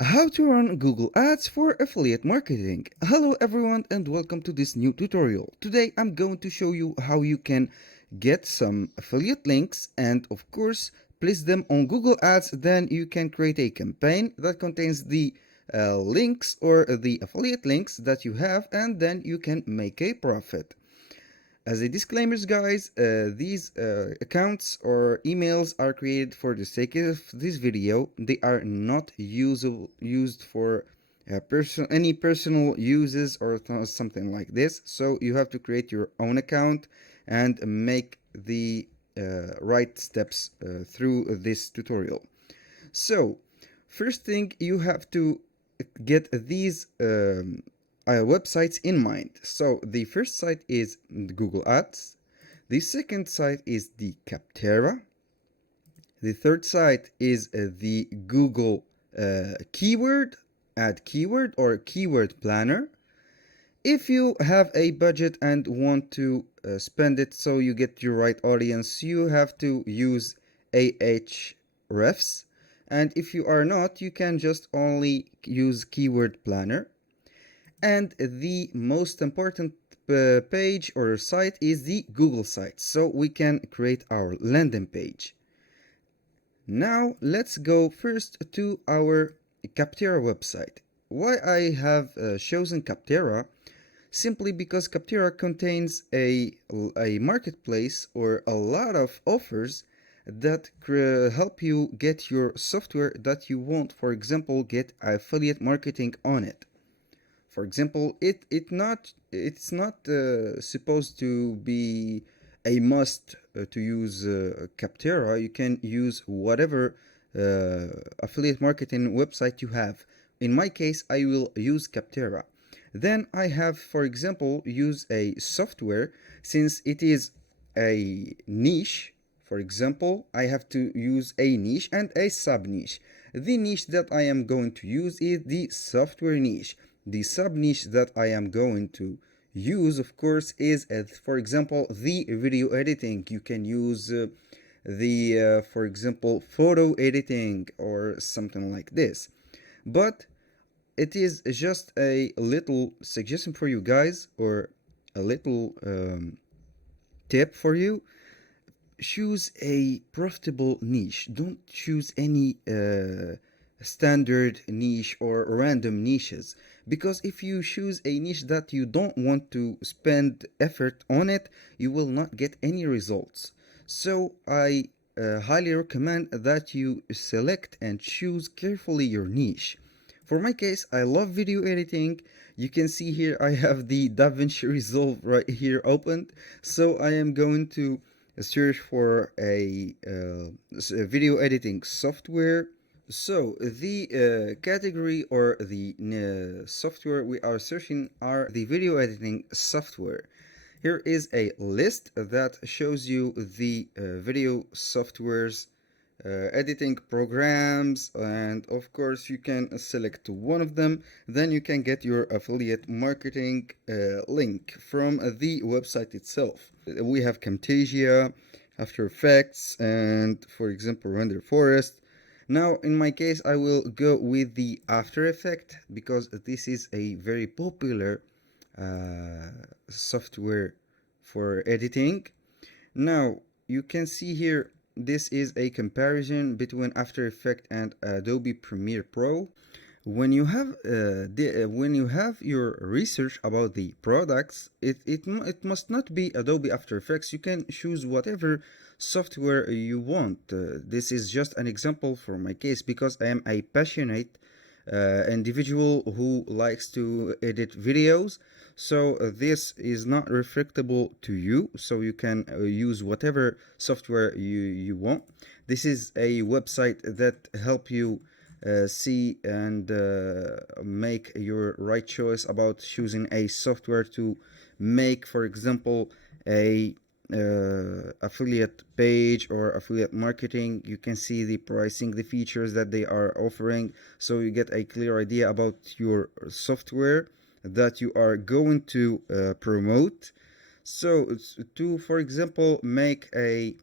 How to run Google Ads for affiliate marketing. Hello everyone and welcome to this new tutorial. Today I'm going to show you how you can get some affiliate links and of course place them on Google Ads. Then you can create a campaign that contains the links or the affiliate links that you have, and then you can make a profit. As a disclaimers, guys, these accounts or emails are created for the sake of this video. They are not used for any personal uses or something like this. So you have to create your own account and make the right steps through this tutorial. So, first thing, you have to get these websites in mind. So the first site is Google Ads. The second site is the Capterra. The third site is the Google keyword, add keyword or keyword planner. If you have a budget and want to spend it so you get your right audience, you have to use Ahrefs. And if you are not, you can just only use keyword planner. And the most important page or site is the Google site, so we can create our landing page. Now let's go first to our Capterra website. Why I have chosen Capterra? Simply because Capterra contains a marketplace or a lot of offers that help you get your software that you want. For example, get affiliate marketing on it. For example, it's not supposed to be a must to use Capterra. You can use whatever affiliate marketing website you have. In my case, I will use Capterra. Then I have, for example, use a software since it is a niche. For example, I have to use a niche and a sub niche. The niche that I am going to use is the software niche. The sub niche that I am going to use, of course, is, for example, the video editing. You can use for example, photo editing or something like this. But it is just a little suggestion for you guys, or a little tip for you. Choose a profitable niche. Don't choose any standard niche or random niches, because if you choose a niche that you don't want to spend effort on it, you will not get any results. So I highly recommend that you select and choose carefully your niche. For my case, I love video editing. You can see here I have the DaVinci Resolve right here opened, so I am going to search for a video editing software. So the category or the software we are searching are the video editing software. Here is a list that shows you the video softwares, editing programs, and of course you can select one of them. Then you can get your affiliate marketing link from the website itself. We have Camtasia, After Effects, and for example Render Forest. Now in my case I will go with the After Effect because this is a very popular software for editing. Now you can see here this is a comparison between After Effects and Adobe Premiere Pro. When you have your research about the products, it must not be Adobe After Effects. You can choose whatever software you want. This is just an example for my case because I am a passionate individual who likes to edit videos. So this is not reflectable to you, so you can use whatever software you want. This is a website that help you see and make your right choice about choosing a software to make, for example, a affiliate page or affiliate marketing. You can see the pricing, the features that they are offering, so you get a clear idea about your software that you are going to promote. So to, for example, make a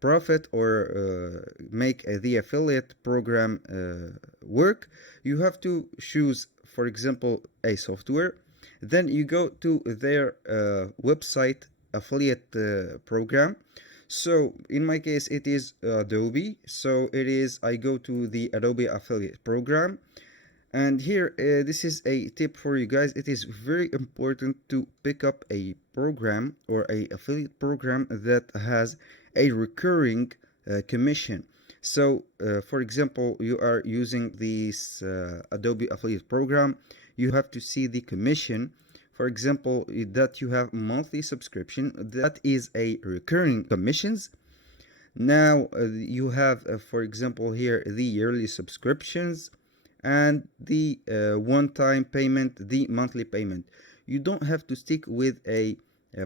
profit or make the affiliate program work, you have to choose, for example, a software. Then you go to their website affiliate program. So in my case it is Adobe, so I go to the Adobe affiliate program. And here, this is a tip for you guys. It is very important to pick up a program or a affiliate program that has a recurring commission. So, for example, you are using this Adobe affiliate program, you have to see the commission. For example, that you have monthly subscription, that is a recurring commissions. Now you have, for example, here the yearly subscriptions and the one-time payment, the monthly payment. You don't have to stick with a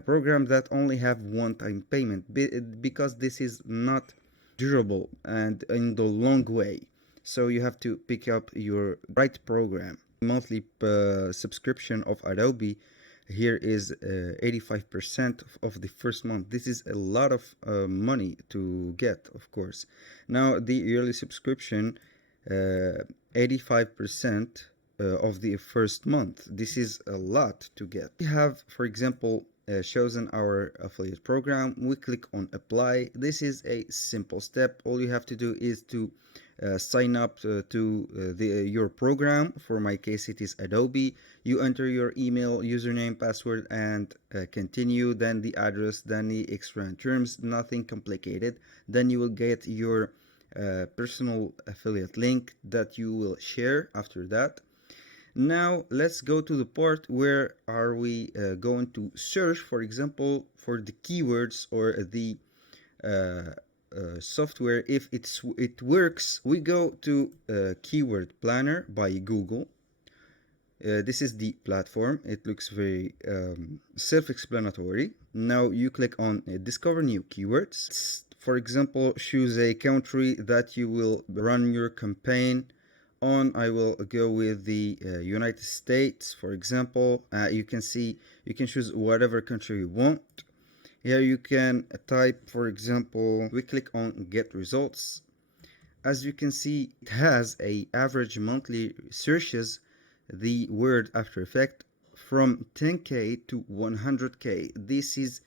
program that only have one-time payment because this is not durable and in the long way. So you have to pick up your right program. Monthly subscription of Adobe here is 85% of the first month. This is a lot of money to get, of course. Now the yearly subscription, 85% of the first month. This is a lot to get. We have, for example, chosen our affiliate program. We click on apply. This is a simple step. All you have to do is to sign up to your program. For my case, it is Adobe. You enter your email, username, password, and continue. Then the address, then the extra terms. Nothing complicated. Then you will get your personal affiliate link that you will share after that. Now let's go to the part where are we going to search, for example, for the keywords or the software. If it works, we go to Keyword Planner by Google. This is the platform. It looks very self-explanatory. Now you click on discover new keywords. For example, choose a country that you will run your campaign on. I will go with the United States, for example. You can see you can choose whatever country you want. Here you can type, for example, we click on get results. As you can see, it has a average monthly searches the word After Effects from 10k to 100k. This is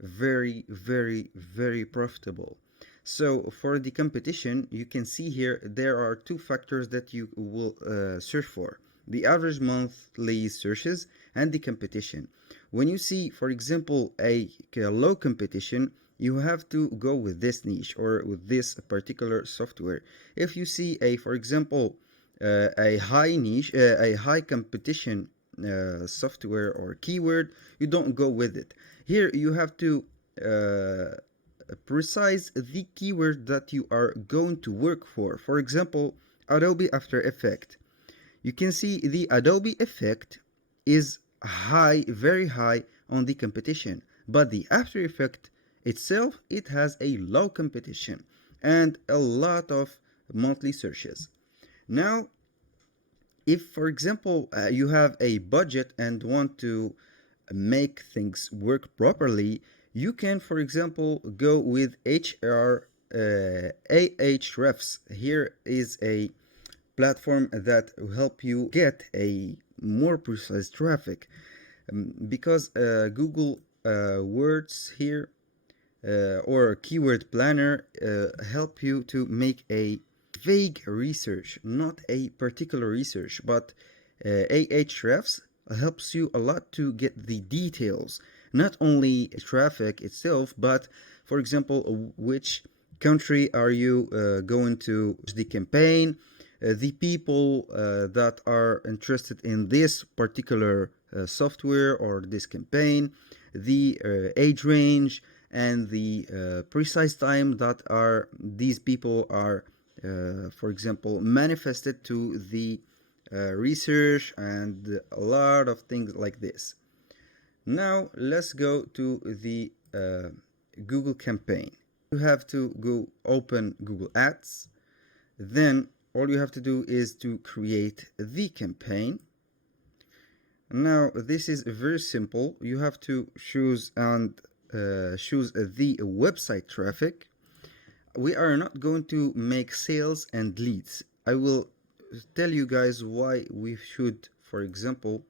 very, very, very profitable. So for the competition, you can see here there are two factors that you will search for: the average monthly searches and the competition. When you see, for example, a low competition, you have to go with this niche or with this particular software. If you see for example, a high niche, a high competition software or keyword, you don't go with it. Here you have to precise the keyword that you are going to work for. For example, Adobe After Effects. You can see the Adobe effect is high, very high on the competition, but the After Effects itself, it has a low competition and a lot of monthly searches. Now, if for example you have a budget and want to make things work properly, you can, for example, go with Ahrefs. Here is a platform that will help you get a more precise traffic, because Google words here or keyword planner help you to make a vague research, not a particular research, but Ahrefs helps you a lot to get the details, not only traffic itself, but for example, which country are you going to the campaign, the people that are interested in this particular software or this campaign, the age range, and the precise time that these people are for example manifested to the research, and a lot of things like this. Now let's go to the Google campaign. You have to go open Google Ads. Then all you have to do is to create the campaign. Now this is very simple. You have to choose and choose the website traffic. We are not going to make sales and leads. I will tell you guys why we should, for example,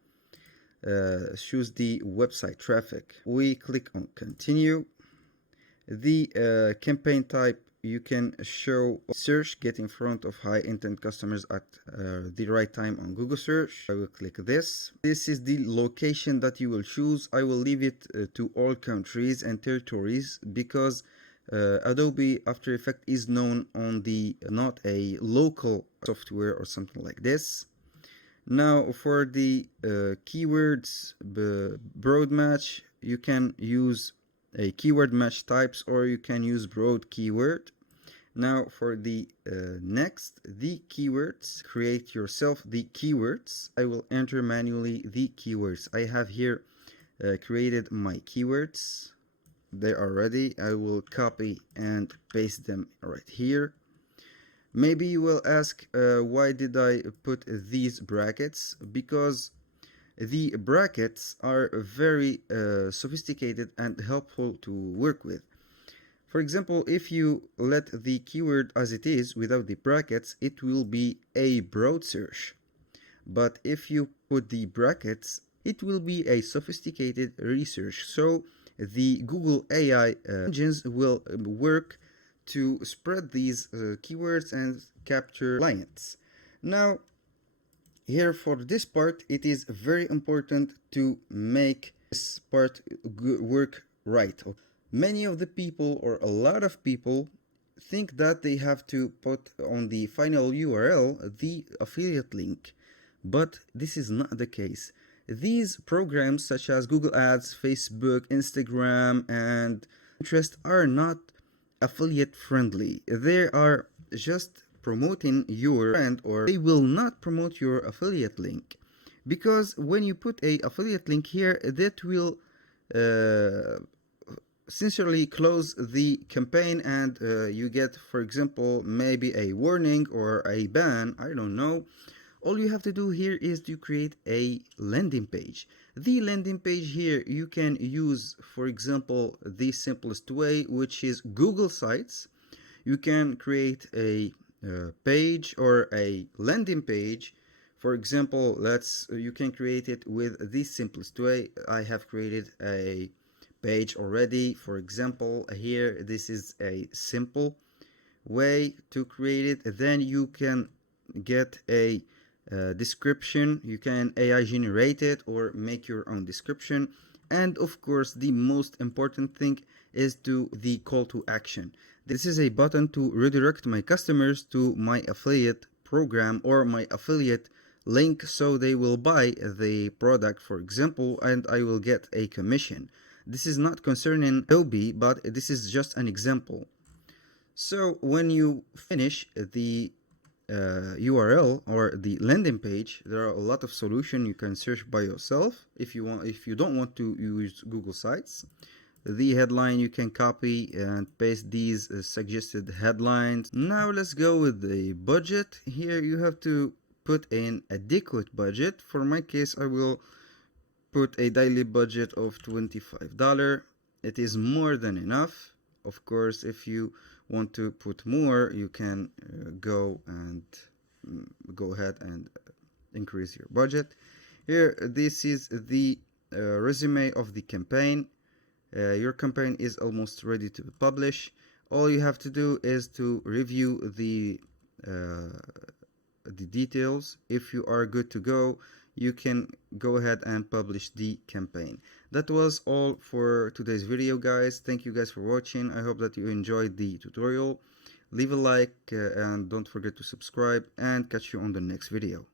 choose the website traffic. We click on continue. The campaign type, you can show search, get in front of high intent customers at the right time on Google search. I will click this. This is the location that you will choose. I will leave it to all countries and territories because Adobe After Effects is known on the not a local software or something like this. Now for the keywords broad match, you can use a keyword match types or you can use broad keyword. Now for the next, the keywords, create yourself the keywords. I will enter manually the keywords. I have here created my keywords. They are ready. I will copy and paste them right here. Maybe you will ask, why did I put these brackets? Because the brackets are very sophisticated and helpful to work with. For example, if you let the keyword as it is without the brackets, it will be a broad search. But if you put the brackets, it will be a sophisticated research. So the Google AI engines will work to spread these keywords and capture clients. Now, here for this part, it is very important to make this part work right. Many of the people, or a lot of people, think that they have to put on the final URL the affiliate link, but this is not the case. These programs such as Google Ads, Facebook, Instagram, and Pinterest are not affiliate friendly. They are just promoting your brand, or they will not promote your affiliate link, because when you put a affiliate link here, that will sincerely close the campaign and you get, for example, maybe a warning or a ban. I don't know. All you have to do here is to create a landing page. The landing page here, you can use, for example, the simplest way, which is Google Sites. You can create a page or a landing page. For example, you can create it with the simplest way. I have created a page already. For example, here, this is a simple way to create it. Then you can get a description. You can AI generate it or make your own description. And of course, the most important thing is the call to action. This is a button to redirect my customers to my affiliate program or my affiliate link, so they will buy the product, for example, and I will get a commission. This is not concerning Adobe, but this is just an example. So when you finish the URL or the landing page, there are a lot of solutions you can search by yourself if you want. If you don't want to use Google Sites, the headline, you can copy and paste these suggested headlines. Now let's go with the budget. Here you have to put an adequate budget. For my case, I will put a daily budget of $25. It is more than enough. Of course, if you want to put more, you can go ahead and increase your budget. Here, this is the resume of the campaign. Your campaign is almost ready to publish. All you have to do is to review the details. If you are good to go, you can go ahead and publish the campaign. That was all for today's video, guys. Thank you guys for watching. I hope that you enjoyed the tutorial. Leave a like and don't forget to subscribe, and catch you on the next video.